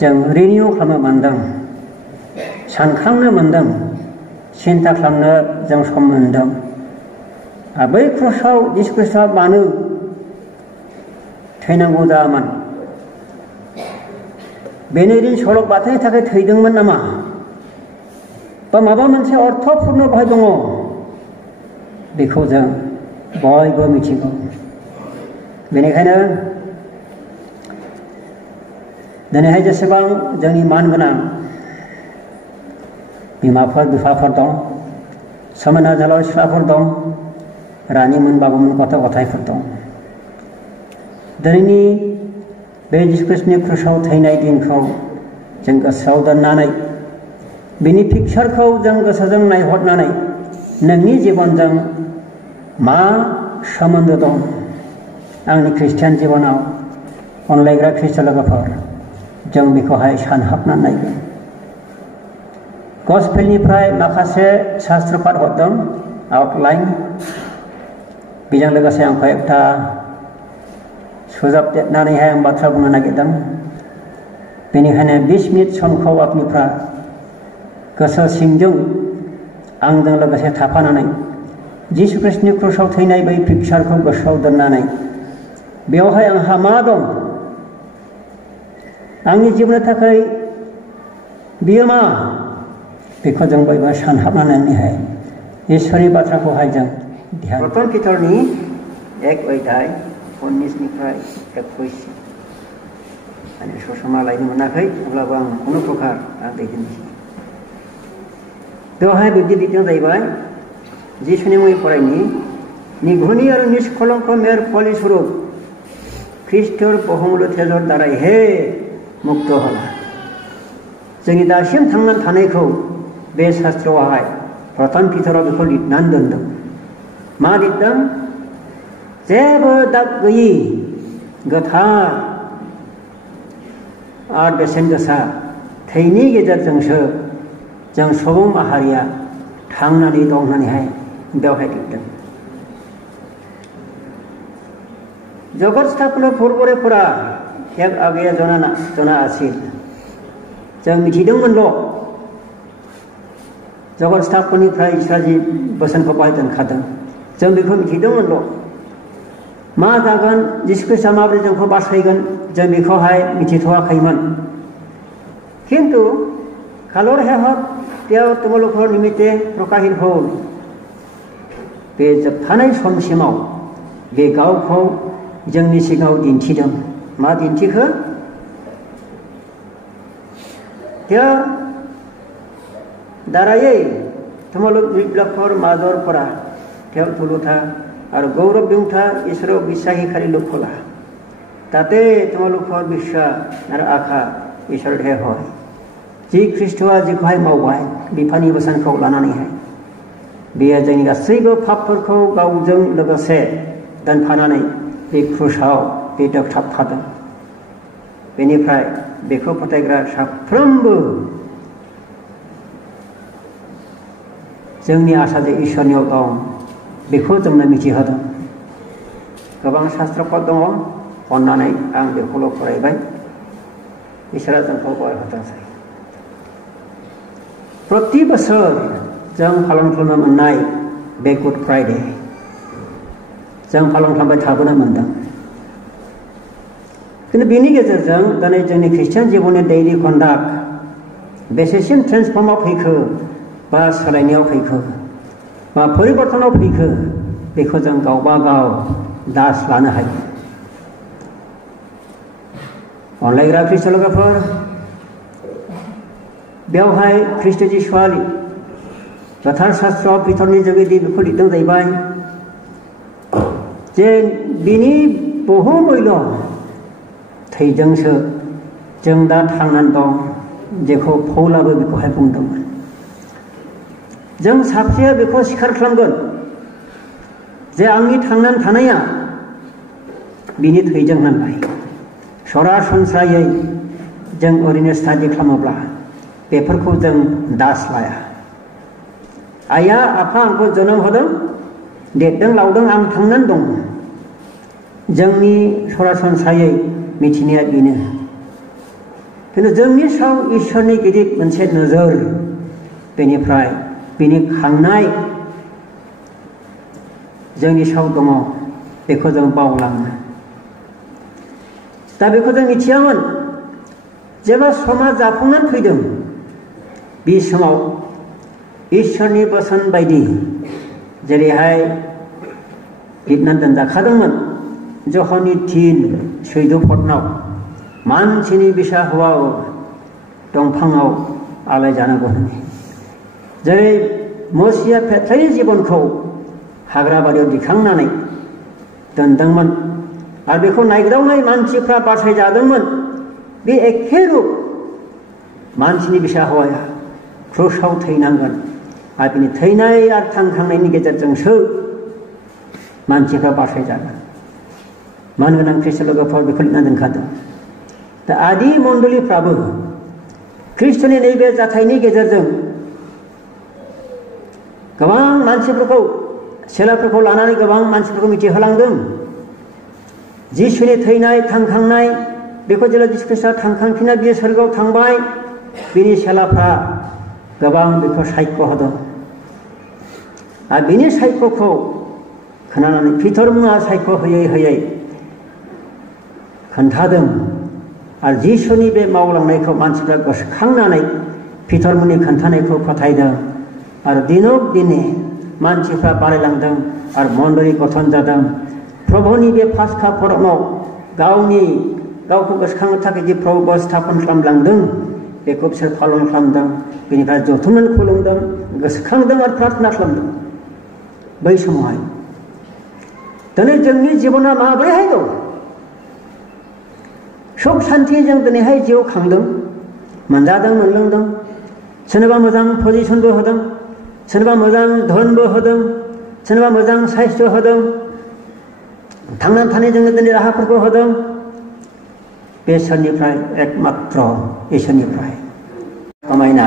जों रिनिउ खालामनो मोनदों, सानखांनो मोनदों, सिन्ता खालामनो जों सम मोनदों। बै क्रसआव जिसु ख्रिस्टआ मानो थैनांगौ जायामोन? बेनो ओरैनो सल' बाथानि थाखाय थैदोंमोन नामा? बा माबा मोनसे अर्थपूर्ण बाहाय दङ? बेखौ जों बयबो मिथिगौ। बेनिखायनो दिनैहाय जेसेबां जोंनि मानगोनां बिमाफोर बिफाफोर दं, समायना जोहोलाव सिख्लाफोर दं, रानिमोन बाबुमोन गथ' गथायफोर दं, दिनैनि बे जिसु ख्रिस्टनि क्रसआव थैनाय दिनखौ जों गोसोआव दोननानै, बिनि पिक्चारखौ जों गोसोजों नायहरनानै नोंनि जिबनजों मा सोमोन्दो दं? आंनि ख्रिस्टियान जिबनाव अनलायग्रा ख्रिस्ट लोगोफोर, जों बेखौहाय सानहाबनानै नायगोन। गसपेलनिफ्राय माखासे शास्त्र पाठ हरदों, आउटलाइन। बेजों लोगोसे आं कয়েকটা सुजाबदेरनानैहाय आं बाथ्रा बुंनो नागिरदों। बेनिखायनो 20 मिनिट समखौ आपनिफ्रा गोसो सिंजों आंजों लोगोसे थाफानानै जिसु ख्रिस्टनि क्रसआव थैनाय बै पिक्चारखौ गोसोआव दोननानै बेवहाय आंहा मा दं? आंनि जिबननि थाखाय बियो मा? बेखौ जों बयबो सानहाबनानैहाय इसोरनि बाथ्राखौहाय जों ध्यान। प्रथम पितरनि 1 अध्याय 19निफ्राय 21। माने ससमा लायनो मोनाखै, अब्लाबो आं खुनु प्रकार आं दैदेननोसै। बेवहाय बिब्दि लिरनाय जाहैबाय, जिसुनि मुङै फरायनि, निघुनि आरो निष्कलंक मेर फलि स्वरूप ख्रिस्टोर बहुमूल्य तेजर दाराय हे मुक्त होला। जोंनि दासिम थांनानै थानायखौ बे शास्त्रआवहाय प्रथम पितराव बेखौ लिरनानै दोनदों। मा लिरदों? जेबो दाग गैयि गोथार आरो बेसेन गोसा थैनि गेजेरजोंसो जों सुबुं माहारिया थांनानै दं होननानैहाय बेवहाय लिरदों। जगत स्थापना पूर्वरे पुरा एक आगेया जना आसिल। जों मिथिदोंमोनल', जगत स्थापननिफ्राय इसोरा जि बोसोनखौ बाहाय दोनखादों, जों बेखौ मिथिदोंमोनल'। मा जागोन, जिसु ख्रिस्टआ माबोरै जोंखौ बासायगोन, जों बेखौहाय मिथिथ'वाखैमोन। किन्तु कालर हेहत तेव तुमलोकर निमित्ते प्रकाशित हल। बे जोबथानाय समसिमाव बे गावखौ जोंनि सिगाङाव दिन्थिदों। मा दिन्थिखो? तेव दारायै तुमलोक बिप्लबफोर माजरफोरा तेव तुलुथा आरो गौरव दिउथा इसोर बिसाही खाली लुखला ताते तुमलोकर बिस्वा आरो आखा इसोर ढे हय। जि ख्रिस्टआ जिखौहाय मावबाय बिफानि बोसोनखौ लानानैहाय, बेयो जोंनि गासैबो पापफोरखौ गावजों लोगोसे दोनफानानै बे क्रसआव बे दोगथाबफादों। बेनिफ्राय बेखौ फोथायग्रा साफ्रोमबो जोंनि आसा जे इसोरनियाव दं, बेखौ जोंनो मिथिहोदों। गोबां शास्त्रफोर दङ, अन्नानै आं बेखौल' फरायबाय। इसोरा जोंखौ बरायहोथोंसै। प्रति बोसोर जों पालन खालामनो मोननाय बे गुड फ्राइडे जों पालन खालामबाय थाबोनो मोनदों। किन्तु बेनि गेजेरजों दिनै जोंनि ख्रिस्टियान जिबननि दैलि कन्डाक्ट बेसेसिम ट्रेन्सफर्मआव फैखो बा सोलायनायाव फैखो बा परिबर्तनाव फैखो, बेखौ जों गावबा गाव दास लानो हायो। अनलायग्रा ख्रिस्ट लोगोफोर, बेवहाय ख्रिस्ट जिसुआ गोथार शास्त्रआव पितरनि जुगेदि बेखौ लिरदों जाहैबाय जे बिनि बहुमूल्य थैजोंसो जों दा थांनानै दं, जेखौ पौलाबो बेखौहाय बुंदोंमोन। जों साफ्रोया बेखौ स्वीकार खालामगोन जे आंनि थांनानै थानाया बिनि थैजों होननाय। सरासनस्रायै जों ओरैनो स्टाडि खालामोब्ला बेफोरखौ जों दास लाया। आइया आफा आंखौ जोनोम होदों, देरदों लावदों, आं थांनानै दं। जोंनि सरासनस्रायै मिथिनाया बेनो। खिन्थु जोंनि सायाव इसोरनि गिदिर मोनसे नोजोर, बेनिफ्राय बिनि खांनाय जोंनि सायाव दङ, बेखौ जों बावलाङो। दा बेखौ जों मिथियामोन। जेब्ला समा जाफुंनानै फैदों, बे समाव इसोरनि बोसोन बायदि जेरैहाय लिरनानै दोनजाखादोंमोन जहनि 3:14 मानसिनि बिसा हौवा दंफाङाव आलाय जानांगौ होननानै। जेरै मोसिया पेत्रानि जिबनखौ हाग्रा बारियाव दिखांनानै दोनदोंमोन आरो बेखौ नायग्रावनाय मानसिफ्रा बासायजादोंमोन, बे एखे रूप मानसिनि बिसा हौवाया क्रुसाव थैनांगोन आरो बिनि थैनाय आरो थांखांनायनि गेजेरजोंसो मानसिफ्रा बासायजागोन। मान गोनां ख्रिस्ट लोगोफोर, बेखौ लिरना दोनखादों। दा आदि मण्डलीफ्राबो ख्रिस्टनि नैबे जाथायनि गेजेरजों गोबां मानसिफोरखौ, सेलाफोरखौ लानानै गोबां मानसिफोरखौ मिथिहोलांदों। जिसुनि थैनाय थांखांनाय बेखौ जेब्ला जिसु ख्रिस्टआ थांखांफिनना बियो सोरगोआव थांबाय, बिनि सेलाफ्रा गोबां बेखौ सायख' होदों आरो बिनि सायख'खौ खोनानानै पितर मुङा सायख' होयै होयै खोन्थादों आरो जिसुनि बे मावलांनायखौ मानसिफ्रा गोसोखांनानै पितर मुंनि खोन्थानायखौ फोथायदों आरो दिनक दिने मानसिफ्रा बारायलांदों आरो मण्डली गठन जादों। प्रभुनि बे पास्का फोरबोआव गावखौ गोसोखांनो थाखाय जि प्रभु स्थापन खालामलांदों, बेखौ बिसोर पालन खालामदों। बेनिफ्राय जथुमनानै खुलुमदों, गोसोखांदों आरो प्रार्थना खालामदों। बै समावहाय दिनै जोंनि जिबना माब्रैहाय दं? सुख सान्थि जों दिनैहाय जिउ खांदों, मोनजादों, मोनलोंदों। सोरनोबा मोजां पजिसनबो होदों, सोरनोबा मोजां धोनबो होदों, सोरनोबा मोजां साइस्थ' होदों, थांनानै थानाय जोंनो दिनै राहाफोरखौ होदों। बे सोरनिफ्राय? एकमात्र इसोरनिफ्राय। समायना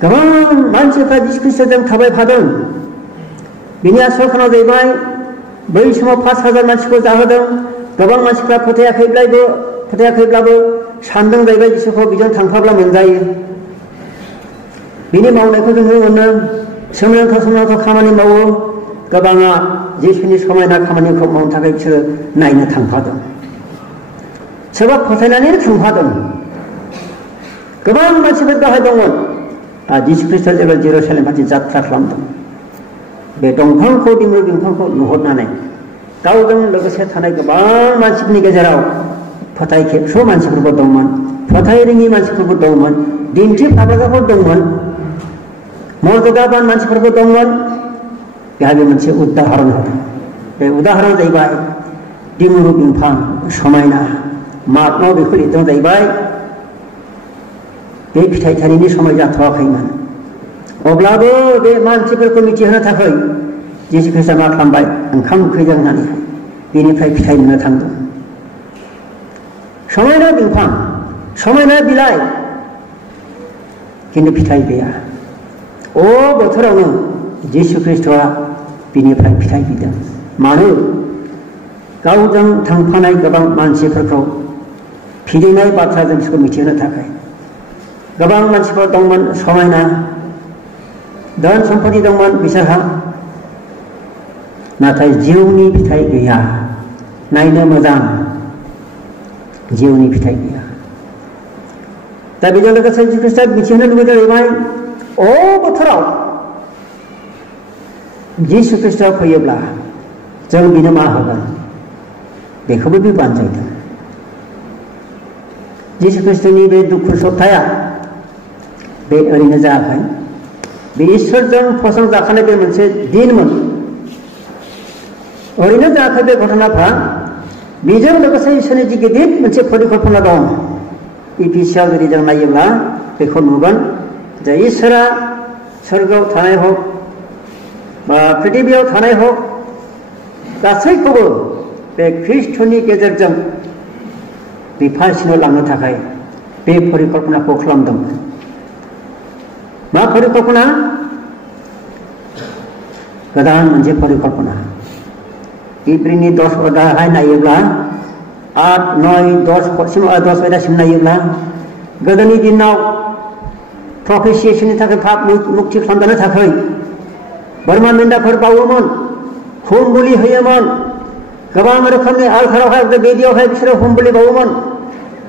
गोबां मानसिफ्रा जिसु ख्रिस्टजों थाबायफादों। बिनि आसल खाना जाहैबाय बै समाव 5,000 मानसिखौ जाहोदों। गोबां मानसिफ्रा फोथायाखैब्लाबो सानदों जाहैबाय जिसुखौ बिजों थांफाब्ला मोनजायो। बिनि मावनायखौ जों नुनो मोनो। सोमोनांथाव खामानि मावो। गोबाङा जिसुनि समायना खामानिखौ मावनो थाखाय बिसोरो नायनो थांफादों। सोरबा फोथायनानैनो थांफादों। गोबां मानसिफोर गाहाय दंमोन। जिसु ख्रिस्टआ जेब्ला जेरुसालेम फारसे जात्रा खालामदों, बे दंफांखौ, दिमु दंफांखौ नुहुरनानै गावजों लोगोसे थानाय गोबां मानसिफोरनि गेजेराव फोथायखेबसु मानसिफोरबो दंमोन, फोथाय रोङि मानसिफोरबो दंमोन, दिन्थिफाग्राफोर दंमोन, मर्यादाबान मानसिफोरबो दंमोन। बेहा बे मोनसे उदाहरन होदों। बे उदाहरन जाहैबाय दिमुरु बिफां समायना। मार्कआव बेखौ लिरदों जाहैबाय बे फिथाइ थायनायनि समय जाथ'वाखैमोन। अब्लाबो बे मानसिफोरखौ मिथिहोनो थाखाय जिसु ख्रिस्टआ मा खालामबाय? ओंखाम उखैदों होननानै बेनिफ्राय फिथाइ मोननो थांदों। समायना बिफां, समायना बिलाइ, खिन्थु फिथाइ गैया। बोथोरावनो जिसु ख्रिस्टआ बिनिफ्राय फिथाइ बिदों। मानो? गावजों थांफानाय गोबां मानसिफोरखौ फिदिंनाय बाथ्राजों बिसोरखौ मिथिहोनो थाखाय गोबां मानसिफोर दंमोन। समायना धोन सम्पति दंमोन बिसोरहा, नाथाय जिउनि फिथाइ गैया। नायनो मोजां, जिउनि फिथाइ गैया। दा बेजों लोगोसे जिसु ख्रिस्टआ मिथिहोनो लुबैदों जाहैबाय बोथोराव जिसु ख्रिस्टआ फैयोब्ला जों बिनो मा होगोन? बेखौबो बे बानजायदों। जिसु ख्रिस्टनि बे दुखु सप्ताया बे ओरैनो जायाखै। बे इसोरजों फसंजाखानाय बे मोनसे दिनमोन। ओरैनो जायाखै बे घटनाफ्रा। बेजों लोगोसे इसोरनि जि गिदिर मोनसे परिकल्पना दं। इफिसियाव जुदि जों नायोब्ला बेखौ नुगोन जे इसोरा सोरगोआव थानाय हक बा पृथिबियाव थानाय हक, गासैखौबो बे ख्रिस्टनि गेजेरजों बिफासिनाव लांनो थाखाय बे परिकल्पनाखौ खालामदोंमोन। मा परिकल्पना? गोदान मोनसे परिकल्पना। इब्रिनि 10 अध्याय नायोब्ला 8, 9, 10 बायदासिम नायोब्ला गोदोनि दिनाव प्रफेसियेसननि थाखाय पाप मुक्ति खालामनो थाखाय बोरमा मेन्दाफोर बावोमोन, हुम बुलि होयोमोन, गोबां रोखोमनि आलखारावहाय बेदियावहाय बिसोरो हुम बुलि बावोमोन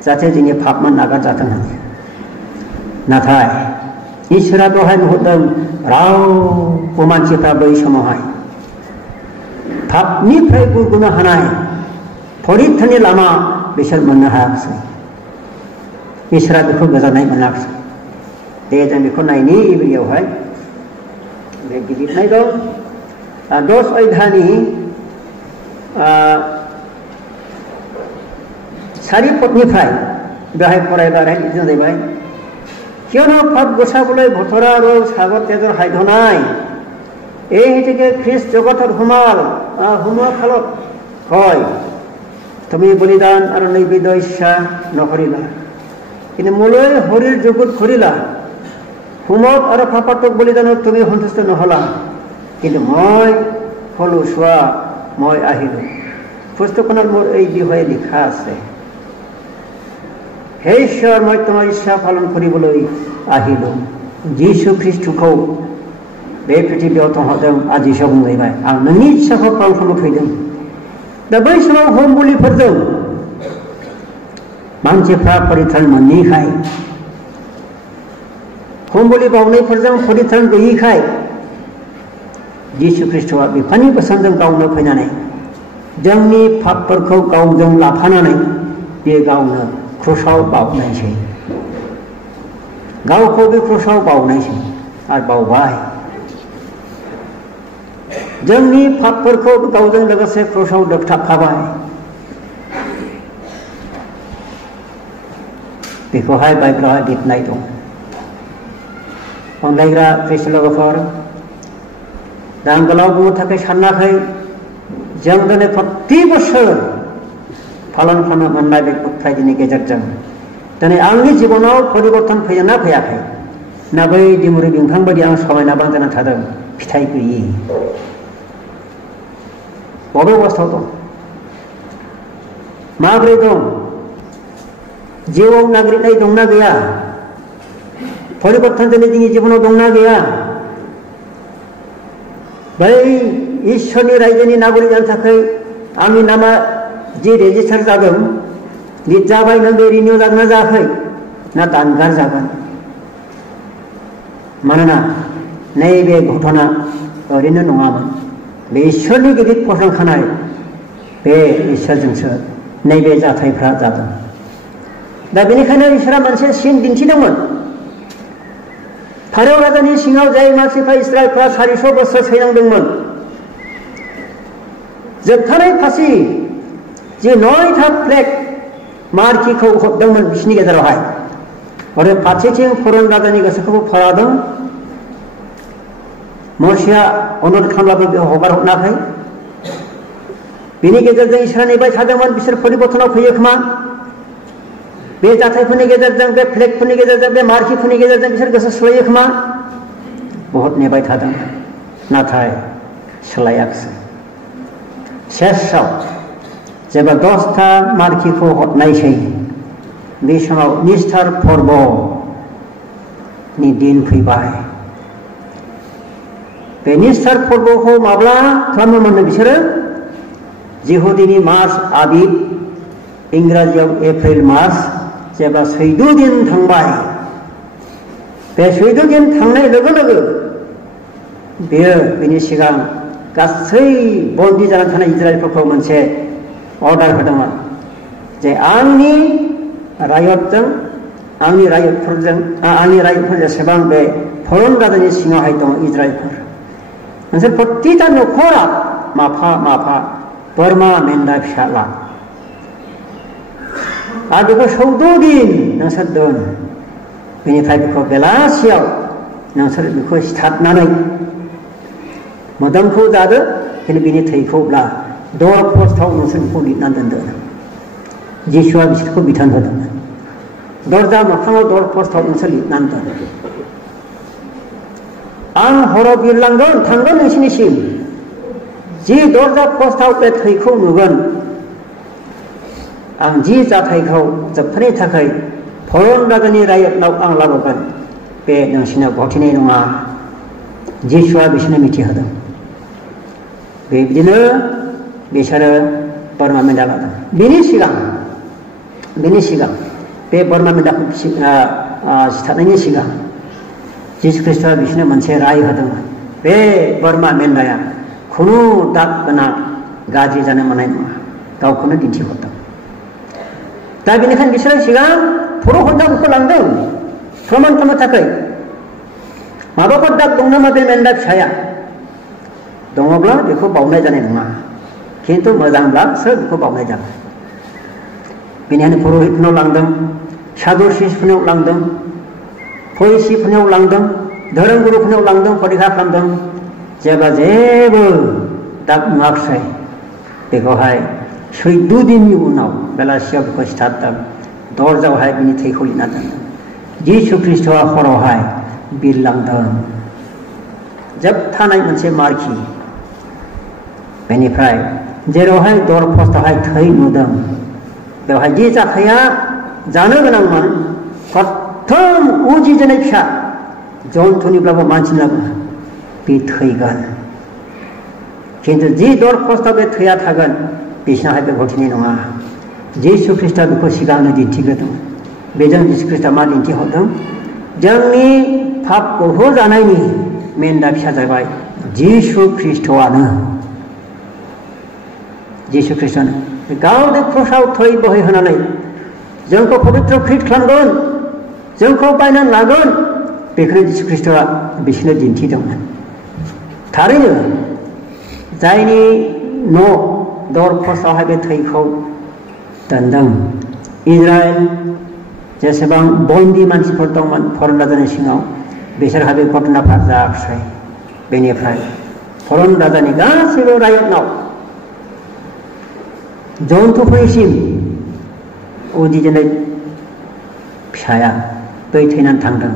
जाहाथे जोंनि पापमोन नागारजाथों होननानै। नाथाय इसोरा बेवहाय नुहुरदों रावबो मानसिफ्रा बै समावहाय पापनिफ्राय गुरगुनो हानाय परित्राननि लामा बिसोर मोननो हायाखिसै। इसोरा बेखौ गोजोननाय मोनाखिसै। दे जों बेखौ नायनि इब्रियावहाय बे गिदिरनाय दं 10 अध्यायनि 4 पदनिफ्राय बेवहाय फरायबाय जाहैबाय কিয়নো পাপ গোচাবলৈ ভতৰা আৰু সাগৰ তেজৰ সাধ্য নাই, এই হেতুকে খ্ৰীষ্ট জগতত সোমোৱা কালত হয় তুমি বলিদান আৰু নৈবেদ্য ইচ্ছা নকৰিলা, কিন্তু মোলৈ শৰীৰ যুগুত কৰিলা। হোমত আৰু পাপাত্মক বলিদানত তুমি সন্তুষ্ট নহলা, কিন্তু মই হলো চোৱা মই আহিলো। পুস্তকখনত মোৰ এই বিষয়ে লিখা আছে, হে ঈশ্বৰ মই তোমাৰ ইচ্ছা পালন কৰিবলৈ আহিলো। যীশু খ্ৰীষ্টखौ बे पृथिवीयाव तोहरदों आजिसाव बुंलायबाय आं नोंनि इच्छाखौ पालन खालामनो फैदों। दा बै समाव होम बुलिफोरजों मानसिफ्रा परित्रान मोनैखाय, होम बुलि बावनायफोरजों परित्रान गैयैखाय जीशु ख्रीष्टआ बिफानि बोसोनजों गावनो फैनानै जोंनि पापफोरखौ गावजों लाफानानै बे गावनो क्रुसाव बावनायसै, गावखौ बे क्रुसाव बावनायसै आरो बावबाय। जोंनि पापफोरखौ गावजों लोगोसे क्रुसाव दोगथाबफाबाय। बेखौहाय बाइबेलावहाय लिरनाय दं। अनलायग्रा ख्रिस्टियान लोगोफोर, दा आं गोलाव बुंनो थाखाय सानाखै, जों दिनै प्रति बोसोर पालन खालामनो मोननाय बे गुड फ्राइडेनि गेजेरजों दिनै आंनि जिबनाव परिबर्तन फैदोंना फैयाखै, ना बै दिमुरि बिफां बायदि आं समायना बांजाना थादों फिथाइ गैयि? बबे अबस्थायाव दं? माबोरै दं? जिउआव नागिरनाय दंना गैया? परिबर्तन दिनै जोंनि जिबनाव दंना गैया? बै इसोरनि रायजोनि नागरिक जानो थाखाय आंनि नामा जि रेजिस्टार जादों, लिरजाबाय, नों बे रिनिउ जागोन ना जायाखै, ना दानगार जागोन? मानोना नैबे घटना ओरैनो नङामोन, बे इसोरनि गिदिर फसंखानाय बे इसोरजोंसो नैबे जाथायफ्रा जादों। दा बेनिखायनो इसोरा मोनसे सिन दिन्थिदोंमोन। फारौ राजानि सिङाव जाय मानसिफ्रा इस्राएलफ्रा 400 बोसोर सैनांदोंमोन, जोबथानाय फासि जि 9था प्लेग मार्किखौ हरदोंमोन बिसिनि गेजेरावहाय, आरो फारसेथिं फरन राजानि गोसोखौबो फोरादों। मसिया अनुरोध खालामब्लाबो बेयाव हगार हरनाखै। बिनि गेजेरजों इसोरा नेबाय थादोंमोन बिसोर परिबर्तनाव फैयो खोमा, बे जाथायफोरनि गेजेरजों, बे फ्लेगफोरनि गेजेरजों, बे मार्किफोरनि गेजेरजों बिसोर गोसो सोलायो खोमा। बहुत नेबाय थादोंमोन, नाथाय सोलायाखिसै। शेषआव जेब्ला 10था मार्किखौ हरनायसै, बे समाव निस्थार पर्बनि दिन फैबाय। बे निस्थार पर्बखौ माब्ला खालामोमोन बिसोरो? जिहुदिनि मार्च आबिब, इंराजियाव एप्रिल मास, जेब्ला 14 दिन थांबाय, बे 14 दिन थांनाय लोगो लोगो बेयो बेनि सिगां गासै बन्दि जानानै थानाय इजराइलफोरखौ मोनसे अर्डार होदोंमोन जे आंनि रायतजों, आंनि रायतफोर जेसेबां बे फरन राजानि सिङावहाय दं इजराइलफोर, नोंसोर प्रतिथा न'खरा माफा माफा बोरमा मेन्दा फिसा ला, आरो बेखौ 14 दिन नोंसोर दोन। बेनिफ्राय बेखौ बेलासियाव नोंसोर बेखौ सिथारनानै मोदोमखौ जादो, खिन्थु बिनि थैखौब्ला दर पस्टआव नोंसोर बेखौ लिरनानै दोनदो। जिसुआ बिसोरखौ बिथोन होदोंमोन, दरजा मोखाङाव दर पस्टआव नोंसोर लिरनानै दोन। आं हराव बिरलांगोन, थांगोन नोंसिनिसिम, जि दरजा पस्टआव बे थैखौ नुगोन आं जि जाथायखौ जोबथारनि थाखाय फरन राजानि रायतनाव आं लाबोगोन बे नोंसिनाव घटिनाय नङा जिसुआ बिसोरनो मिथिहोदों। बेबायदिनो बिसोरो बोरमा मेन्दा लादों। बेनि सिगां बे बोरमा मेन्दाखौ सिथारनायनि सिगां जिसु ख्रिस्टआ बिसोरनो मोनसे राय होदोंमोन। बे बोरमा मेन्दाया खुनु दाग गोनां गाज्रि जानो मोननाय नङा, गावखौनो दिन्थिहरदों। दा बेनिखायनो बिसोरो सिगां पुर'हितनाव बेखौ लांदों प्रमाण खालामनो थाखाय। माबाफोर दाग दं नामा बे मेन्दा फिसाया? दङब्ला बेखौ बावनाय जानाय नङा, खिन्थु मोजांब्लासो बेखौ बावनाय जागोन। बेनिखायनो पुर'हितफोरनाव लांदों, सादुसिफोरनाव लांदों, फरिसीफोरनाव लांदों, धोरोमगुरुफोरनाव लांदों, फरिखा खालामदों। जेब्ला जेबो दाग नुवाखिसै बेखौहाय 14 दिननि उनाव बेलासियाव बेखौ सिथारदों। दरजायावहाय बिनि थैखौ लिरना दोनदों। जिसु ख्रिस्टआ हरावहाय बिरलांदों, जोबथानाय मोनसे मारखि। बेनिफ्राय जेरावहाय दर पस्टआवहाय थै नुदों बेवहाय जि जाथाया जानो गोनांमोन, प्रथम उजिजेननाय फिसा जन्थुनिब्लाबो मानसिनिब्लाबो बे थैगोन। खिन्थु जि दर पस्टआव बे थैया थागोन बिसोरनाहाय बे घटिनाय नङा। जिसु ख्रिस्टआ बेखौ सिगांनो दिन्थिग्रोदोंमोन। बेजों जिसु ख्रिस्टआ मा दिन्थिहरदों? जोंनि पाप गहोजानायनि मेन्दा फिसा जाबाय जिसु ख्रिस्टआनो। जिसु ख्रिस्टआनो गावनि क्रुसाव थै बोहैहोनानै जोंखौ पबित्र खृत खालामगोन, जोंखौ बायनानै लागोन, बेखौनो जिसु ख्रिस्टआ बिसोरनो दिन्थिदोंमोन। थारैनो जायनि न' दर पस्टआवहाय बे थैखौ दोनदों, इजराइल जेसेबां बन्दि मानसिफोर दंमोन फरन राजानि सिङाव, बिसोरहा बे घटनाफ्रा जायाखिसै। बेनिफ्राय फरन राजानि गासैबो रायतनाव जन्थुफोरनिसिम उजिजेननाय फिसाया दै थैनानै थांदों।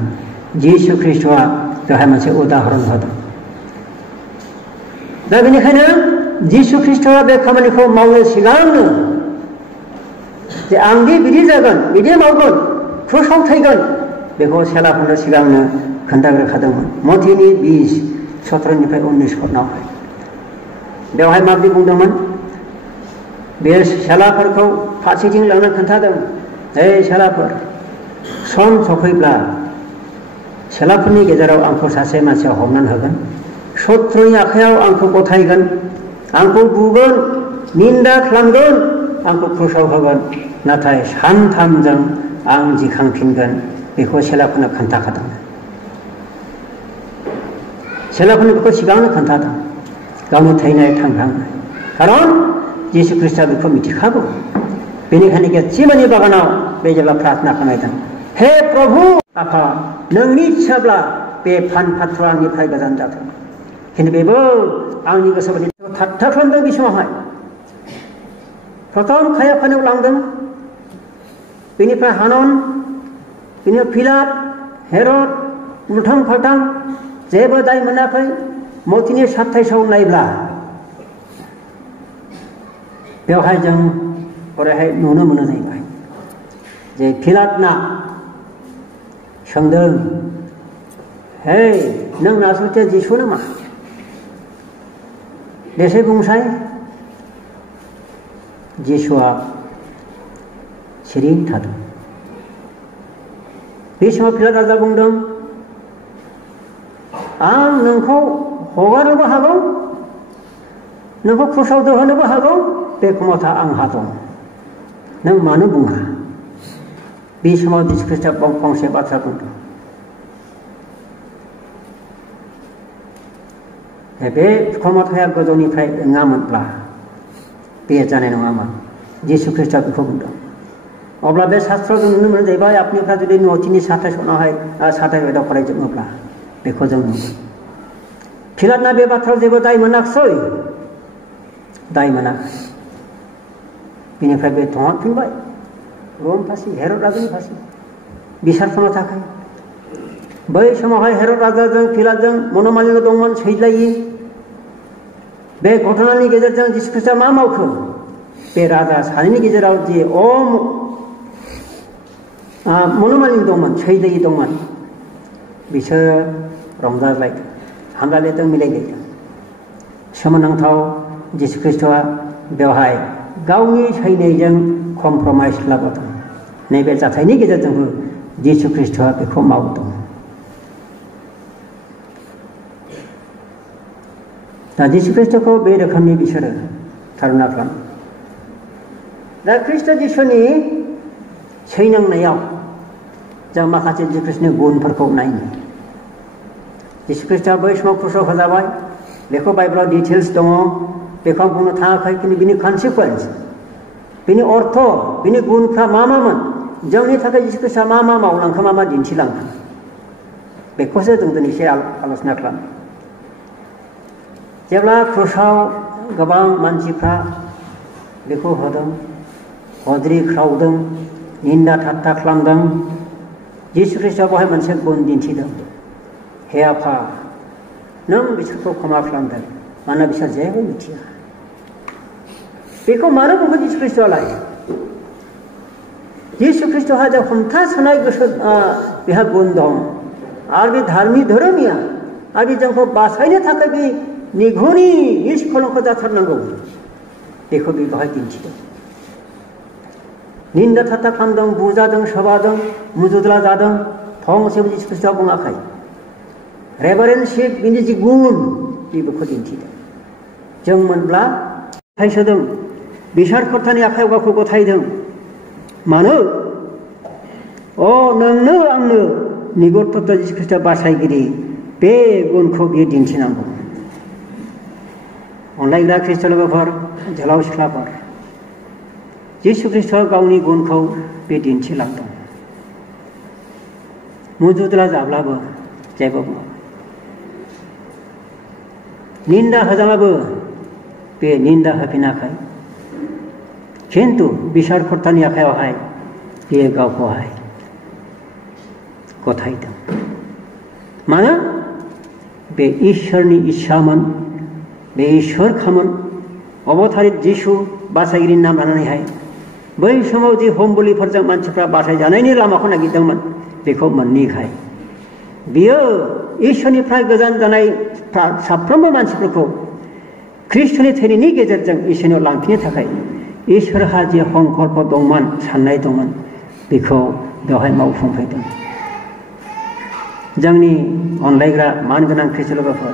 जिसु ख्रिस्टआ बेवहाय मोनसे उदाहरन होदों। दा बेनिखायनो जिसु ख्रिस्टआ बे खामानिखौ मावनो सिगांनो जे आंदि बिदि जागोन, बिदि मावगोन, क्रुसाव थैगोन, बेखौ सेलाफोरनो सिगांनो खोन्थाग्रोखादोंमोन। मथेनि 20:17-19 पदनावहाय बेवहाय माबायदि बुंदोंमोन? बे सेलाफोरखौ फारसेथिं लांनो खोन्थादों, हे सेलाफोर, सम सफैब्ला सेलाफोरनि गेजेराव आंखौ सासे मानसिया हमनानै होगोन, शत्रुनि आखायाव आंखौ गथायगोन, आंखौ बुगोन, निन्दा खालामगोन, आंखौ क्रुसाव होगोन, नाथाय सानथामजों आं जिखांफिनगोन, बेखौ सेलाफोरनो खोन्थाखादों। सेलाफोरनो बेखौ सिगांनो खोन्थादों, गावनि थैनाय थांखांनाय। खारन जिसु ख्रिस्टआ बेखौ मिथिखागौ। बेनिखायनो गेतसेमानि बागानाव बे जेब्ला प्रार्थना खालामदों, हे प्रभु आफा, नोंनि इच्छाब्ला बे फानफाथुआ आंनिफ्राय गोजान जाथों, खिन्थु बेबो आंनि गोसो बायदि थाट्टा खालामदों। बे समावहाय प्रथम कायाफानाव लांदों, बेनिफ्राय हानन, बेनिफ्राय पिलात, हेरद, उल्थां फाल्थां, जेबो दाय मोनाखै। मथिनि 27 नायब्ला बेवहाय जों ओरैहाय नुनो मोनो जाहैबाय जे पिलातना सोंदों, हे नों नासरथिया जिसु नामा? देसे बुंसाय। जिसुआ सिरि थादों। बे समाव पिलात राजा बुंदों, आं नोंखौ हगारनोबो हागौ, नोंखौ क्रुसाव दोहोनोबो हागौ, बे क्षमता आंहा दं, नों मानो बुङा? बे समाव जिसु ख्रिस्टआ फंसे बाथ्रा बुंदों, बे क्षमताया गोजौनिफ्राय ओङामोनब्ला बे जानाय नङामोन। जिसु ख्रिस्टआ बेखौ बुंदों। अब्ला बे शास्त्रआव जों नुनो मोनो जाहैबाय, आपनिफ्रा जुदि नथिनि 27 आयदाव फरायजोबोब्ला बेखौ जों नुगोन। पिलातना बे बाथ्रायाव जेबो दाय मोनाखिसै, दाय मोनाखै। बेनिफ्राय बे थंहरफिनबाय रम फासि, हेरद राजानि फासि बिसार खालामनो थाखाय। बै समावहाय हेरद राजाजों पिलातजों मनमालिन्य दंमोन, सैज्लायि। बे घटनानि गेजेरजों जिसु ख्रिस्टआ मा मावखो? बे राजा सानैनि गेजेराव जे मनमालि दंमोन सैदोयि दंमोन बिसोरो रंजालायदों हामलायलायदों मिलायलायदों। सोमोनांथाव जिसु ख्रीष्टआ बेवहाय गावनि सैनायजों कमप्रमाइज लाबोदों। नैबे जाथायनि गेजेरजोंबो जिसु ख्रीष्टआ बेखौ मावदों। दा जिसु ख्रीष्टखौ बे रोखोमनि बिसोरो धारणा खालामो। दा ख्रीष्ट जिसुनि सैनांनायाव जों माखासे जिसु ख्रीष्टनि गुनफोरखौ नायनो। जिसु ख्रीष्टआ बै समाव क्रुसाव होजाबाय बेखौ बाइबेलाव डिटेल्स दङ बेखौ आं बुंनो थाङाखै खिन्थु बिनि कनसिकुवेन्स बिनि अर्थ बिनि गुनफ्रा मा मामोन जोंनि थाखाय जिसु ख्रीष्टआ मा मा मावलांखो मा मा दिन्थिलांखो बेखौसो जों दिनै एसे आलोचना खालामो। जेब्ला क्रुसाव गोबां मानसिफ्रा बेखौ होदों हद्रि ख्रावदों निन्दा ठाट्टा खालामदों जिसु ख्रीष्टआ बेवहाय मोनसे गुन दिन्थिदों। हे आफा नों बिसोरखौ क्षमा खालामदों मानोना बिसोर जेबो मिथिया। बेखौ मानो बुंखो जिसु ख्रीष्टआलाय? जिसु ख्रीष्टहा जे हमथासानाय गोसो बेहा गुन दं आरो बे धोरोमिया आरो बे जोंखौ बासायनो थाखाय बे निघुनि निष्कलंक जाथारनांगौ बेखौ बे बेवहाय दिन्थिदों। निन्दा ठाट्टा खालामदों बुजादों सोबादों मुजुदला जादों फंसेबो जिसु ख्रीष्टआ बुङाखै। रेभारेन्सिप बिनि जि गुन बेखौ दिन्थिदों। जों मोनब्ला गथायसोदों बिसारकर्तानि आखायाव गावखौ गथायदों। मानो? नोंनो आंनो निगुरतत्व जिसु ख्रीष्टआ बासायगिरि बे गुनखौ बियो दिन्थिनांगौ। अनलायग्रा ख्रीष्ट लोगोफोर जोहोलाव सिख्लाफोर जिसु ख्रीष्टआ गावनि गुनखौ बे दिन्थिलांदों। मुजुदला जाब्लाबो जेबो बुङाखै। निन्दा होजाब्लाबो बे निन्दा होफिनाखै। खिन्थु बिसारकर्तानि आखायावहाय बेयो गावखौहाय गथायदों। मानो? बे इसोरनि इस्सामोन बे इसोरखामोन अबतारित जिसु बासायगिरिनि नाम लानानैहाय बै समाव जि हम बोलिफोरजों मानसिफ्रा बासायजानायनि लामाखौ नागिरदोंमोन बेखौ मोनैखाय बियो इसोरनिफ्राय गोजान जानाय साफ्रोमबो मानसिफोरखौ ख्रीष्टनि थैनायनि गेजेरजों इसोरनियाव लांफिननो थाखाय इसोरहा जे संकल्प दंमोन साननाय दंमोन बेखौ बेवहाय मावफुंफैदों। जोंनि अनलायग्रा मानगोनां ख्रीष्ट लोगोफोर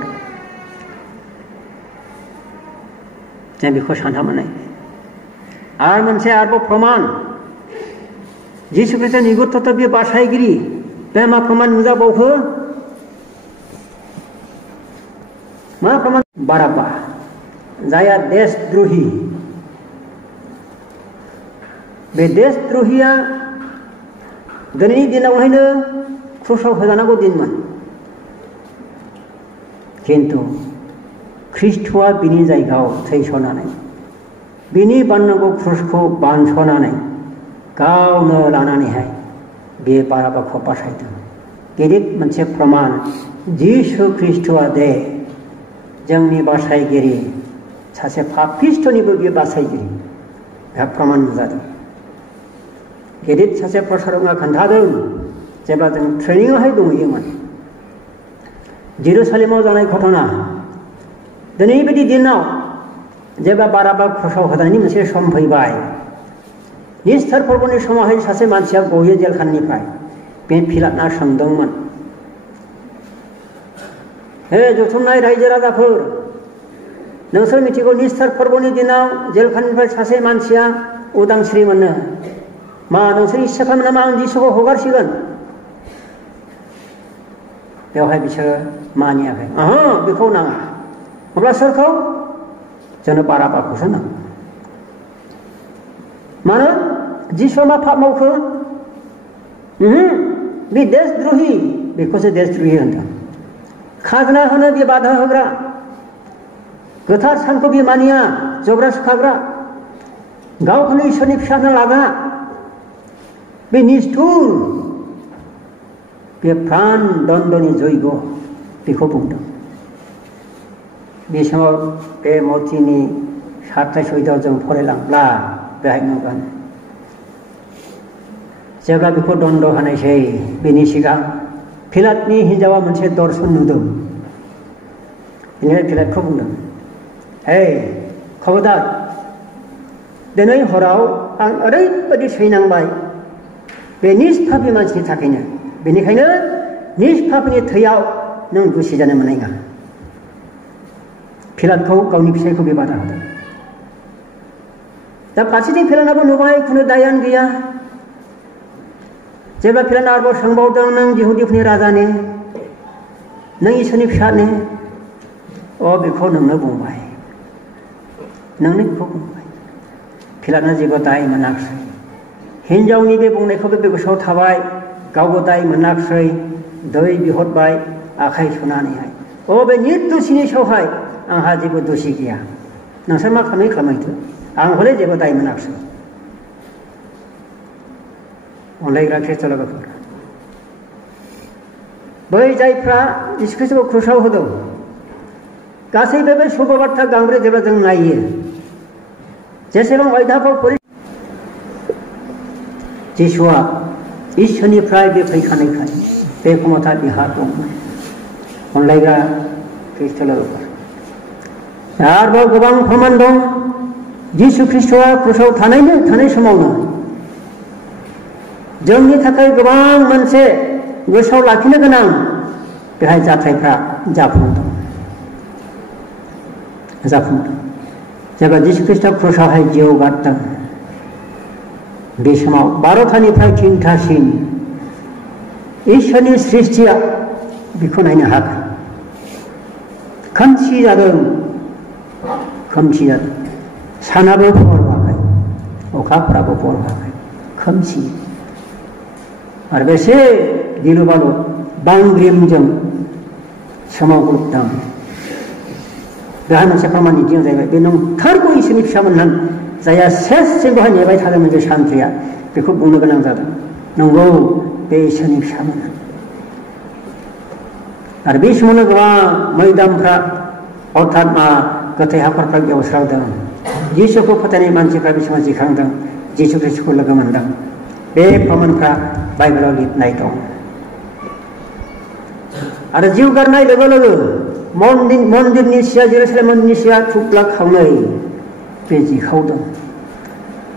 जों बेखौ सानहाबनानै आरो मोनसे आरोबाव प्रमाण जिसु ख्रीष्ट निगुरतत्व बे बासायगिरि बे मा प्रमाण नुजाबावखो? मा प्रमाण? बाराब्बा जायहा देशद्रोही बे देशद्रोहिया दिनैनि दिनावहायनो क्रुसाव होजानांगौ दिनमोन। खिन्थु ख्रीष्टआ बिनि जायगायाव थैस'नानै बिनि बाननांगौ क्रुसखौ बानस'नानै गावनो लानानैहाय बे बाराब्बाखौ बासायदों। गिदिर मोनसे प्रमाण जिसु ख्रीष्टआ दे जोंनि बासायगिरि सासे पापिष्टनिबो बे बासायगिरि बेहा प्रमाण नुजादों। गिदिर सासे प्रसारकआ खोन्थादों जेब्ला जों ट्रेनिंआवहाय दंहैयोमोन जेरुसालेमाव जानाय घटना दिनै बायदि दिनाव जेब्ला बाराब्बा क्रुसाव होजानायनि मोनसे सम फैबाय इस्टार फोरबोनि समावहाय सासे मानसिया गयो जेलखाननिफ्राय बे पिलाटआ सोंदोंमोन हे जथुमनाय रायजो राजाफोर नोंसोर मिथिगौ इस्टार फोरबोनि दिनाव जेलखाननिफ्राय सासे मानसिया उदांस्रि मोनो मा नोंसोर इस्सा खालामो नामा आं जिसुखौ हगारसिगोन? बेवहाय बिसोरो मानियाखै बेखौ नाङा। अब्ला सोरखौ? जोंनो बाराब्बाखौसो नांगौ। मानो? जिसुआ मा पाप मावखो? बे देशद्रोही बेखौसो देशद्रोही होनदों। खाजोना होनो बे बाधा होग्रा गोथार सानखौ बे मानिया जब्रा सिखाग्रा गावखौनो इसोरनि फिसा होनना लाग्रा बे निष्ठुर बे प्राण दन्दनि जयग बेखौ बुंदों। बे समाव बे मतिनि साथाय सयदाव जों फरायलांब्ला बेहाय नुगोन जेब्ला बेखौ दन्द होनायसै बेनि सिगां पिलातनि हिनजावा मोनसे दर्शन नुदों। बेनिफ्राय पिलातखौ बुंदों, हे खबरदार, दिनै हराव आं ओरैबायदि सैनांबाय बे निष्पापि मानसिनि थाखायनो, बेनिखायनो निष्पापिनि थैयाव नों दुसि जानो मोननाय नङा। पिलातखौ गावनि फिसायखौ बे बादा होदों। दा फारसेथिं पिलातआबो नुबाय खुनु दायानो गैया। जेब्ला पिलातआ आरोबाव सोंबावदों, नों इहुदिफोरनि राजानि, नों इसोरनि फिसानि? बेखौ नोंनो बुंबाय, नोंनो बेखौ बुंबाय। पिलातआ जेबो दाय मोनाखिसै। हिनजावनि बे बुंनायखौबो बे गोसोआव थाबाय, गावबो दाय मोनाखिसै। दै बिहरबाय आखाइ सुनानैहाय, बे निर्दोषिनि सायावहाय आंहा जेबो दुसि गैया, नोंसोर मा खालामै खालामैथो, आं हले जेबो दाय मोनाखिसै। अनलायग्रा ख्रिस्ट' लोगोफोर, बै जायफ्रा जिसु ख्रिस्ट'खौ क्रुसाव होदों, गासैबो बे सुबबार्ता गांब्रै जेब्ला जों नायो, जेसेबां आयदाफोर जिसुआ इसोरनिफ्राय बे फैखानायखाय बे क्षमता बिहा दंमोन। अनलायग्रा ख्रिस्ट' लोगोफोर, आरोबाव गोबां फोरमान दं। जिसु ख्रिस्ट'आ क्रुसाव थानाय समावनो जोंनि थाखाय गोबां मोनसे गोसोआव लाखिनो गोनां बेहाय जाथायफ्रा जाफुंदों। जेब्ला जिसु ख्रिस्ट'आ क्रुसावहाय जिउ गारदों, बे समाव 12थानिफ्राय 3थासिम इसोरनि सृष्टिया बेखौ नायनो हागोन। खोमसि जादों, सानाबो हरवाखै, अखाफोराबो हरवाखै, खोमसि। आरो बेसे गिलु बालु बांग्रिमजों सोमावग्लुबदों। बेहाय मोनसे प्रमाणनि दिन जाहैबाय, बे नंथारगौ इसोरनि फिसामोन होन जायहा सेससिम बेहाय नेबाय थादोंमोन बे सान्थ्रिया, बेखौ बुंनो गोनां जादों, नंगौ बे इसोरनि फिसामोन। आरो बे समावनो गोबां मैदामफ्रा अर्थात गोथै हाखरफ्रा एवस्रावदों। जिसुखौ फोथायनाय मानसिफ्रा बे समाव जिखांदों, जिसु ख्रिस्ट'खौ लोगो मोनदों। बे प्रमाणफ्रा बाइबेलाव लिरनाय दं। आरो जिउ गारनाय लोगो लोगो मन्दिरनि सिया, जेरुसालेम मन्दिरनि सिया थुख्ला खावनै बे जिखावदों।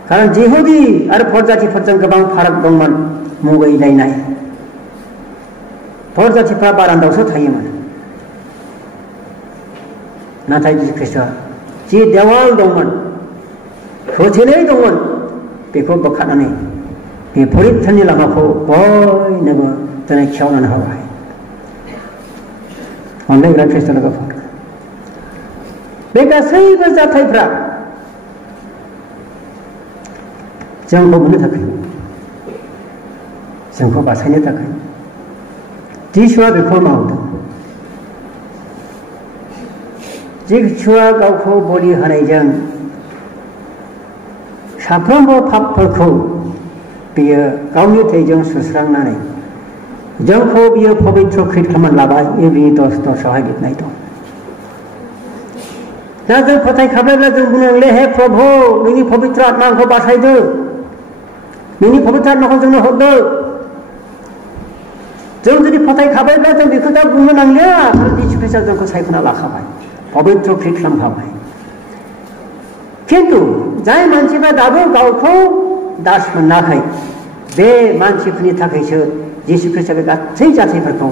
खारन जिहुदी आरो फरजाथिफोरजों गोबां फाराग दंमोन, मुगैलायनाय। फरजाथिफ्रा बारान्दायावसो थायोमोन, नाथाय जिसु ख्रिस्ट'आ जि देवाल दंमोन, होथेनाय दंमोन, बेखौ बोखारनानै बे परित्राननि लामाखौ बयनोबो दिनै खेवनानै होबाय। अनलायग्रा ख्रिस्ट' लोगोफोर, बे गासैबो जाथायफ्रा जोंखौ मोननो थाखाय, जोंखौ बासायनो थाखाय जिसुआ बेखौ मावदों। जिसुआ गावखौ बलि होनायजों साफ्रोमबो पापफोरखौ बियो गावनि थैजों सुस्रांनानै जोंखौ बियो पबित्र खृत खालामनानै लाबाय। एब्रि 10:10आवहाय लिरनाय दं। दा जों फोथायखाब्लाब्ला जों बुंनांगोन, हे प्रभु, नोंनि पबित्र आत्मा आंखौ बासायदो, नोंनि पबित्र आत्माखौ जोंनो हरदो। जों जुदि फोथायखाबायब्ला जों बेखौ दा बुंनो नांलिया, खारन जिसु ख्रिस्टआ जोंखौ सायख'ना लाखाबाय, पबित्र खृत खालामखाबाय। खिन्थु जाय मानसिफ्रा दाबो गावखौ दास मोनाखै, बे मानसिफोरनि थाखायसो जिसु ख्रिस्टआ बे गासै जाथायफोरखौ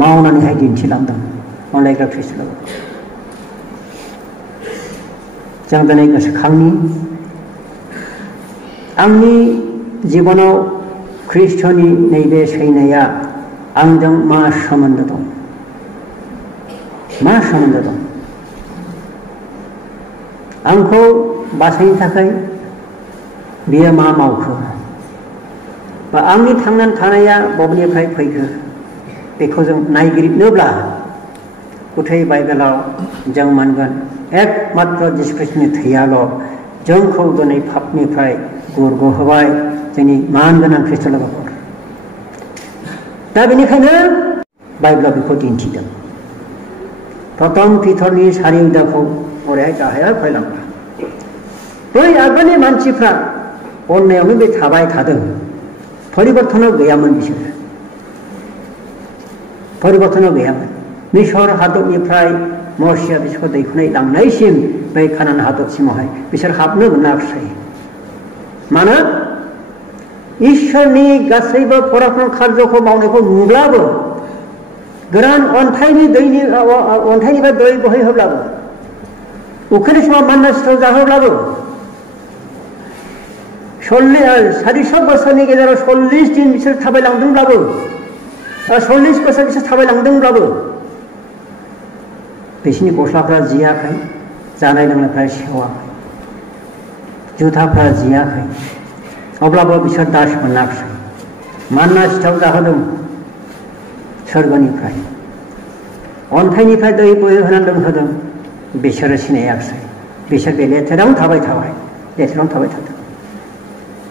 मावनानैहाय दिन्थिलांदों। अनलायग्रा ख्रिस्ट' लोगोफोर, जों दिनै गोसोखांनि आंनि जिबनाव ख्रिस्ट'नि नैबे सैनाया आंजों मा सोमोन्दो दं, मा सोमोन्दो दं। आंखौ बासायनो थाखाय बियो मा मावखो, बा आंनि थांनानै थानाया बबेनिफ्राय फैखो, बेखौ जों नायगिरनोब्ला गोथै बाइबेलाव जों मोनगोन एकमात्र जिसु ख्रिस्टनि थैयाल' जोंखौ दिनै पापनिफ्राय गुरग'होबाय, जोंनि मान गोनां ख्रिस्ट' लोगोफोर। दा बेनिखायनो बाइबेलाव बेखौ दिन्थिदों। प्रथम पितरनि 4 अध्यायखौ ओरैहाय गाहायाव फरायलांब्ला बै आगोलनि मानसिफ्रा अननायावनो बे थाबाय थादों। परिबर्तनाव गैयामोन बिसोरो। परिबर्तनाव गैयामोन। मिसर हादरनिफ्राय मरसिया बिसोरखौ दैखोनाय लांनायसिम बै कानान हादरसिमावहाय बिसोर हाबनो मोनाखिसै। मानो? इसोरनि गासैबो पराक्रम खार्यखौ मावनायखौ नुब्लाबो, गोरान अन्थाइनिफ्राय दै बोहैहोब्लाबो, अखानि समाव मान्ना सिथाव जाहोब्लाबो, 400 बोसोरनि गेजेराव 40 दिन बिसोर थाबायलांदोंब्लाबो, 40 बोसोर बिसोर थाबायलांदोंब्लाबो बिसोरनि गस्लाफ्रा जियाखै, जानाय लोंनायफ्रा सेवाखै, जुथाफ्रा जियाखै। अब्लाबो बिसोर दास मोनाखिसै। मान्ना सिथाव जाहोदों सोरगोनिफ्राय, अन्थाइनिफ्राय दै बोहैहोनानै लोंहोदों, बिसोरो सिनायाखिसै। बिसोर बे लेथेरावनो थाबाय लेथेरावनो थाबाय थादों।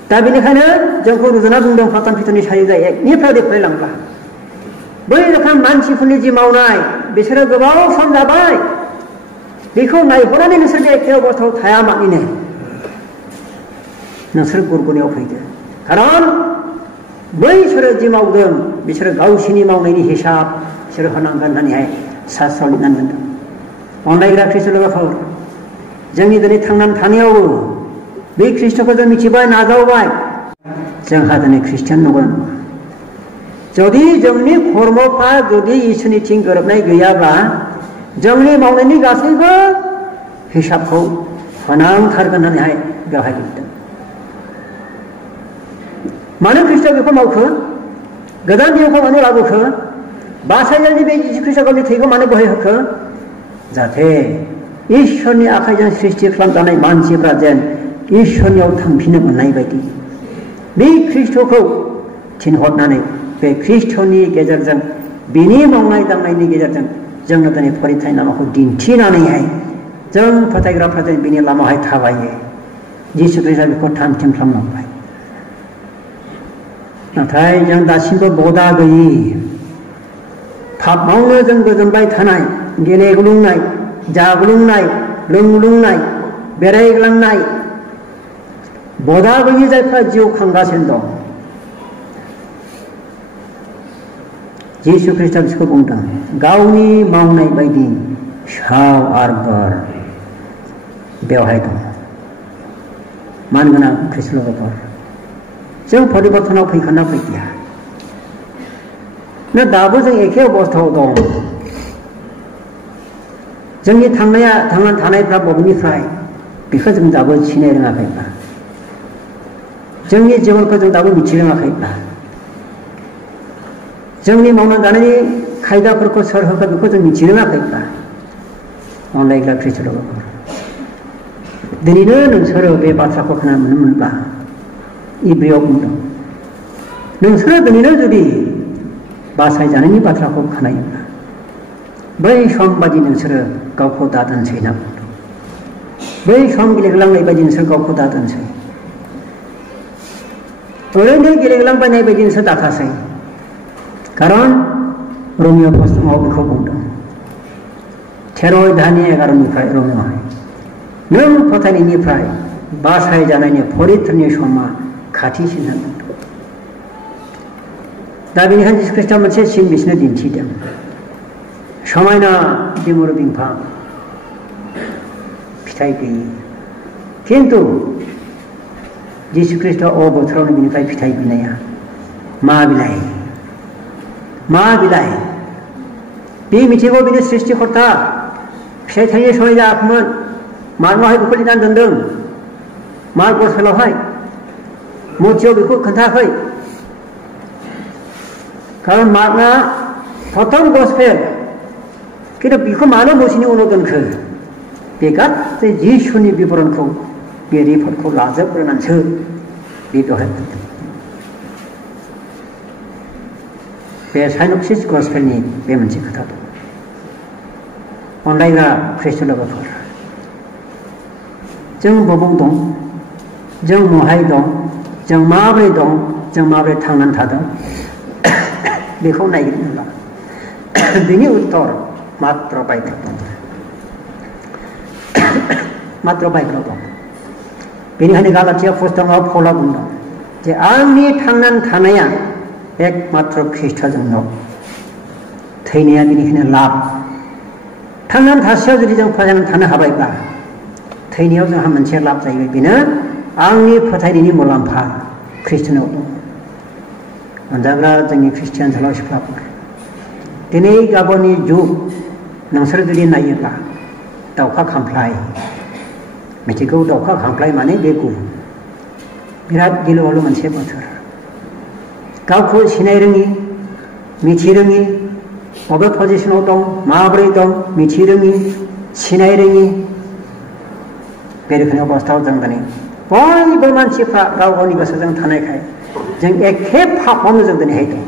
दा बेनिखायनो जोंखौ रुजुना बुंदों फातान फिथरनि सारिजा 1निफ्राय फरायलांब्ला, बै रोखोम मानसिफोरनि जि मावनाय बिसोरो गोबाव सम जाबाय, बेखौ नायहरनानै नोंसोर बे एखे अबस्थायाव थाया मानिनो नोंसोर गुरगुनायाव फैदो। खारन बैसोरो जि मावदों बिसोरो गावसिनि मावनायनि हिसाब बिसोरो होनांगोन होननानैहाय शास्त्रआव लिरनानै दोनदों। अनलायग्रा ख्रिस्ट' लोगोफोर, जोंनि दिनै थांनानै थानायावबो बे ख्रिस्ट'खौ जों मिथिबाय, नाजावबाय, जोंहा दिनै ख्रिस्टियान नंगौ नङा। जुदि जोंनि कर्मफ्रा जुदि इसोरनिथिं गोरोबनाय गैयाब्ला जोंनि मावनायनि गासैबो हिसाबखौ होनांथारगोन होननानैहाय बेवहाय लिरदों। मानो ख्रिस्ट'आ बेखौ मावखो? गोदान नियमखौ मानो लाबोखो? बासायनायनि बे जिसु ख्रिस्ट'आ गावनि थैखौ मानो बोहैहोखो? जाहाथे इसोरनि आखाइजों सृष्टि खालामजानाय मानसिफ्रा जेन इसोरनियाव थांफिननो मोननाय बायदि बे ख्रिस्ट'खौ थिनहरनानै बे ख्रिस्ट'नि गेजेरजों बिनि मावनाय दांनायनि गेजेरजों जोंनो दिनै फोरिथाय लामाखौ दिन्थिनानैहाय जों फोथायग्राफ्रा दिनै बिनि लामाहाय थाबायो। जिसु ख्रिस्ट'आ बेखौ थामथिम खालामलांबाय। नाथाय जों दासिमबो बदा गैयि, पापआवनो जों गोजोनबाय थानाय, गेलेग्लुंनाय, जाग्लुंनाय, लोंग्लुंनाय, बेरायग्लांनाय, बदा गैयि जायफ्रा जिउ खांगासिनो दं। जिसु ख्रिस्ट'आ बिसोरखौ बुंदों, गावनि मावनाय बायदि साव आरो बोर बेवहाय दं। मानगोनां ख्रिस्ट' लोगोफोर, जों परिबर्तनाव फैखोना फैदिया? ना दाबो जों एखे अबस्थायाव दं? जोंनि थांनानै थानायफ्रा बबेनिफ्राय बेखौ जों दाबो सिनाय रोङाखैब्ला, जोंनि जिबनखौ जों दाबो मिथिरोङाखैब्ला, जोंनि मावना जानायनि खायदाफोरखौ सोर होखो बेखौ जों मिथिरोङाखैब्ला, अनलायग्रा ख्रिस्ट' लोगोफोर, दिनैनो नोंसोरो बे बाथ्राखौ खोनानो मोनोमोनब्ला, इब्रियाव बुंदों, नोंसोरो दिनैनो जुदि बासायजानायनि बाथ्राखौ खोनायोब्ला बै सम बादि नोंसोरो गावखौ दादोनसै होनना बुंदों। बै सम गेलेग्लांनाय बायदि नोंसोर गावखौ दादोनसै, ओरैनो गेलेग्लांबायनाय बायदि नोंसोर दाथासै। खारन रमिय' पस्टमाव बेखौ बुंदों, 13 अध्यायनि 11निफ्राय रमिय'आवहाय, नों फोथायनायनिफ्राय बासायजानायनि परित्रनि समा खाथिसिन होनना बुंदों। दा बेनिखायनो जिसु ख्रिस्ट'आ मोनसे सिन बिसोरनो दिन्थिदों, समायना दिमुर बिफां, फिथाइ गैयि, खिन्थु जिसु ख्रिस्ट'आ बोथोरावनो बिनिफ्राय फिथाइ बिनाया मा बिलाइ? मा बिलाइ? बे मिथिगौ बिनि सृष्टिकर्ता, फिथाइ थायनो समाय जायाखैमोन। मार्कआवहाय बेखौ लिरनानै दोनदों, मार्क गसपेलावहाय, मथियाव बेखौ खोन्थायाखै। खारन मार्कआ प्रथम गसपेल, खिन्थु बेखौ मानो मथिनि उनाव दोनखो? बे गासै जिसुनि बिबरणखौ, बे रिपर्टखौ लाजोबग्रोनानैसो बे बेवहाय दोनदों। बे साइनपसिस गसपेलनि बे मोनसे खोथा दं। अनलायग्रा ख्रिस्ट' लोगोफोर, जों बबाव दं? जों महाय दं? जों माबोरै दं? जों माबोरै थांनानै थादों? बेखौ नायगिरनोब्ला बिनि उत्तर मात्र बाइबेल दं। मात्र बाइबेलाव दं। बेनिखायनो गालातिया पुस्तकाव पौला बुंदों जे आंनि थांनानै थानाया एकमात्र ख्रिस्ट'जोंल', थैनाया बेनिखायनो लाब। थांनानै थासेयाव जुदि जों फोथायनानै थानो हाबायब्ला थैनायाव जोंहा मोनसे लाब जायो, बेनो आंनि फोथायनायनि मुलाम्फा ख्रिस्ट'नाव दं। अनजाग्रा जोंनि ख्रिस्टियान ओनसोलाव सिख्लाफोर, दिनै गाबोननि जुग नोंसोर जुदि नायोब्ला दाउखा खामफ्लाय, मिथिगौ दाउखा खामफ्लाय माने बे गुबुन बिराद गिलुबालु मोनसे बोथोर। गावखौ सिनाय रोङि, मिथि रोङि, बबे पजिसनाव दं, माबोरै दं मिथि रोङि, सिनाय रोङि, बे रोखोमनि अबस्थायाव जों दिनै बयबो मानसिफ्रा गाव गावनि गोसोजों थानायखाय जों एखे फाफावनो जों दिनैहाय दं।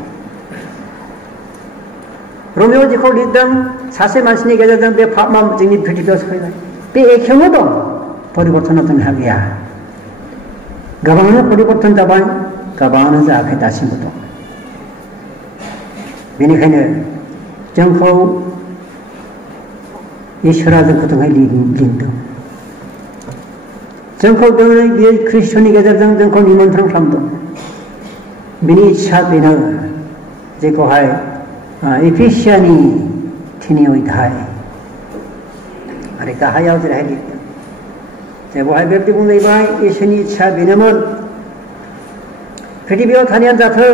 रमिअ जिखौ लिरदों सासे मानसिनि गेजेरजों बे फाफआ जोंनि पृथिबियाव सफैबाय, बे एखेयावनो दं, परिबर्तना जोंहा गैया। गोबाङानो परिबर्तन जाबाय, गोबाङानो जायाखै, दासिमबो दं। बेनिखायनो जोंखौ इसोरा जोंखौ दिनै लिंदों, जोंखौ दिनै बे ख्रिस्ट'नि गेजेरजों जोंखौ निमन्त्रण खालामदों। बिनि इस्सा बेनो जेखौहाय एफिसियानि 3 अध्याय आरो गाहायाव जेरैहाय लिरदों जे बेवहाय बेबायदि बुंलायबाय, इसोरनि इस्सा बेनोमोन पृथिबियाव थानायानो जाथों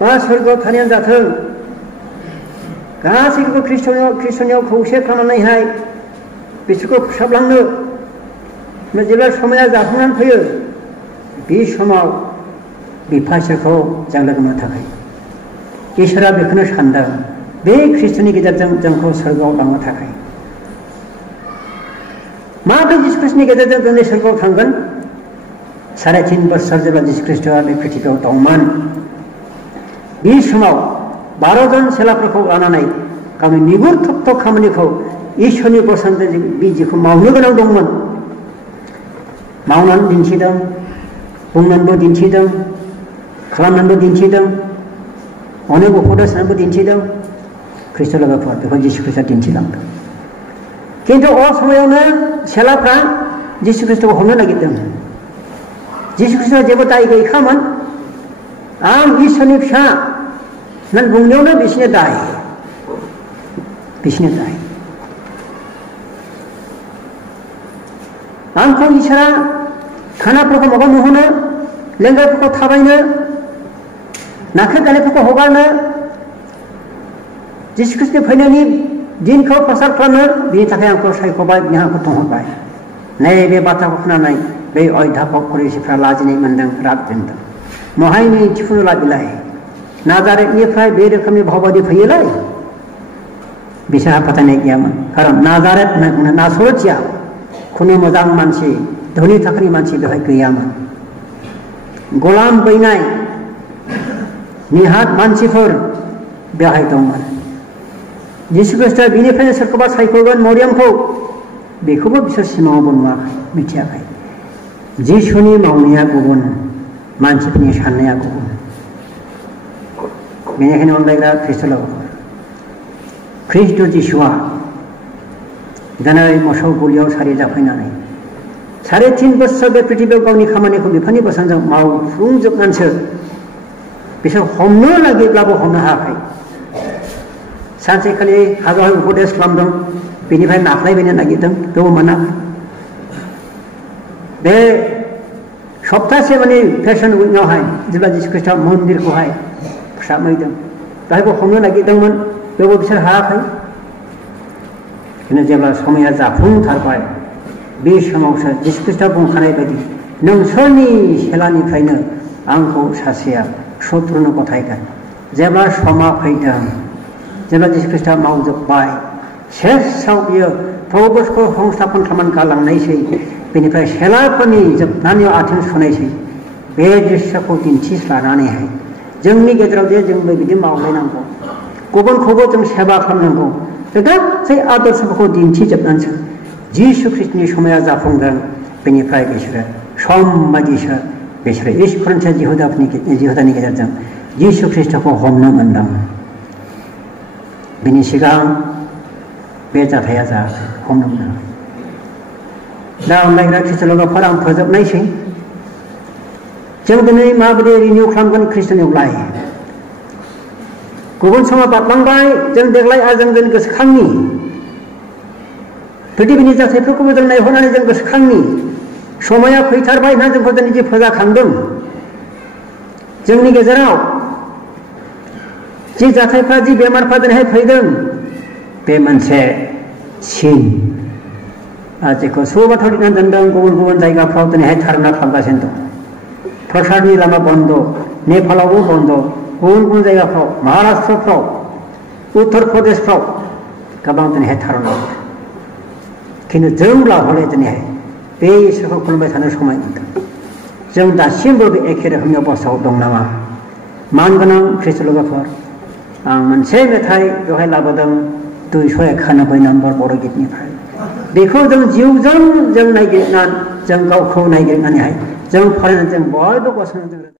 बा स्वर्गआव थानायानो जाथों, गासैखौबो ख्रिस्ट'नियाव खौसे खालामनानैहाय बिसोरखौ फोसाबलांनो जेब्ला समाया जाफुंनानै फैयो बे समाव बिफा इसोरखौ जों लोगो मोननो थाखाय इसोरा बेखौनो सानदों, बे ख्रिस्ट'नि गेजेरजों जोंखौ स्वर्गआव लांनो थाखाय। माब्रै जिसु ख्रिस्ट'नि गेजेरजों जोंनि स्वर्गआव थांगोन? 3.5 बोसोर जेब्ला जिसु ख्रिस्ट'आ बे पृथिबियाव दंमोन, बे समाव 12 जन सेलाफोरखौ लानानै गावनि निगुर थप्थ' खामानिखौ इसोरनि बोसोनजों बिजिखौ मावनो गोनां दंमोन, मावनानै दिन्थिदों, बुंनानैबो दिन्थिदों, खालामनानैबो दिन्थिदों, अनेक उपदेश होनानैबो दिन्थिदों। ख्रिस्ट' लोगोफोर बेखौ जिसु ख्रिस्ट'आ दिन्थिलांदों। खिन्थु असमयावनो सेलाफ्रा जिसु ख्रिस्ट'खौ हमनो नागिरदों। जिसु ख्रिस्ट'आ जेबो दाय गैखामोन, आं इसोरनि फिसा होननानै बुंनायावनो बिसोरनि दाय, बिसोरनि दाय। आंखौ इसोरा खानाफोरखौ माबा नुहोनो, लेंग्राफोरखौ थाबायनो, नाख्रेब जानायफोरखौ हगारनो, जिसु ख्रिस्ट'नि फैनायनि दिनखौ प्रसार खालामनो, बिनि थाखाय आंखौ सायख'बाय, बिनि आंखौ थोनहरबाय। नैबे बाथ्राखौ खोनानानै बै अध्यापक फरिसीफ्रा लाजिनाय मोनदों, राग जोंदों। महायनि थिफुनो लाबिलाय, नाजारेतनिफ्राय बे रोखोमनि भावबादि फैयोलाय। बिसोरहा फोथायनाय गैयामोन, खारन नाजारेत होनना बुङो नासरथिया खुनु मोजां मानसि, धोनि थाखोनि मानसि बेवहाय गैयामोन। गलाम बैनाय निहात मानसिफोर बेवहाय दंमोन। जिसु ख्रिस्ट'आ बिनिफ्रायनो सोरखौबा सायख'गोन मरियामखौ, बेखौबो बिसोर सिमाङावबो नुवाखै, मिथियाखै। जिसुनि मावनाया गुबुन, मानसिफोरनि साननाया गुबुन। बेनिखायनो अनलायग्रा ख्रिस्ट' लोगोफोर, ख्रिस्ट' जिसुआ दिनै मोसौ गलियाव सारि जाफैनानै 3.5 बोसोर बे पृथिबियाव गावनि खामानिखौ बिफानि बोसोनजों मावफुंजोबनानैसो बिसोर हमनो नागिरब्लाबो हमनो हायाखै। सानसेखालि हाजाराव उपदेश खालामदों, बेनिफ्राय नाख्लायबायनो नागिरदों, बेबो मोनाखै। बे सप्तासे माने फेशन उइकआवहाय जेब्ला जिसु ख्रिस्ट'आ मन्दिरखौहाय फोसाबहैदों, बेहायबो हमनो नागिरदोंमोन, बेवबो बिसोर हायाखै। जेब्ला समाया जाफुंथारबाय, बे समावसो जिसु ख्रिस्ट'आ बुंखानाय बायदि नोंसोरनि सेलानिफ्रायनो आंखौ सासेया शत्रुनो गथायगोन। जेब्ला समा फैदों, जेब्ला जिसु ख्रिस्ट'आ मावजोब्बाय, शेषआव बियो प्रभुखौ संस्थापन खालामनानै गालांनायसै, बेनिफ्राय सेलाफोरनि जोबनायाव आथिं सुनायसै। बे दृश्यखौ दिन्थिस्लानानैहाय जोंनि गेजेराव जे जोंबो बिदि मावलायनांगौ, गुबुनखौबो जों सेबा खालामनांगौ, बे गासै आदर्शफोरखौ दिन्थिजोबनानैसो जिसु ख्रिस्ट'नि समाया जाफुंगोन। बेनिफ्राय बिसोरो सम बायदिसो बिसोरो इस्करन्थिया जिहुदानि गेजेरजों जिसु ख्रिस्ट'खौ हमनो मोनदों। बिनि सिगां बे जाथाया हमनो मोना। दा अनलायग्रा खृष्टान लोगोफोर आं फोजोबनायसै जों दिनै माबोरै रिनिउ खालामगोन खृष्टाननियावलाय गुबुन समा बारलांबाय जों देग्लाय आजों गोसोखांनि पृथिबीनि जाथायफोरखौबो जों नायहरनानै जों गोसोखांनि समाया फैथारबाय होनना जोंखौ दिनै जे फोजाखांदों जोंनि गेजेराव जि जाथायफ्रा जि बेमारफ्रा दिनैहाय फैदों बे मोनसे सिन जेखौ सुबाथाव लिरनानै दोनदों गुबुन गुबुन जायगाफ्राव दिनैहाय धारना खालामगासिनो दं प्रसारनि लामा बन्द नेपालावबो बन्द गुबुन गुबुन जायगाफ्राव महाराष्ट्रफ्राव उत्तर प्रदेशफ्राव गोबां दिनैहाय धारना खिन्थु जोंब्ला हले दिनैहाय बे इसोरखौ खुलुमबाय थानो समाय मोनदों जों दासिमबो बे एखे रोखोमनि अबस्थायाव दं नामा मानगोनां खृष्ट लोगोफोर आं मोनसे मेथाइ बेवहाय लाबोदों 291 नम्बर बर' गितनिफ्राय बेखौ जों जिउजों जों नागिरनानै जों गावखौ नागिरनानैहाय जों फरायनानै जों बयबो गसंनानै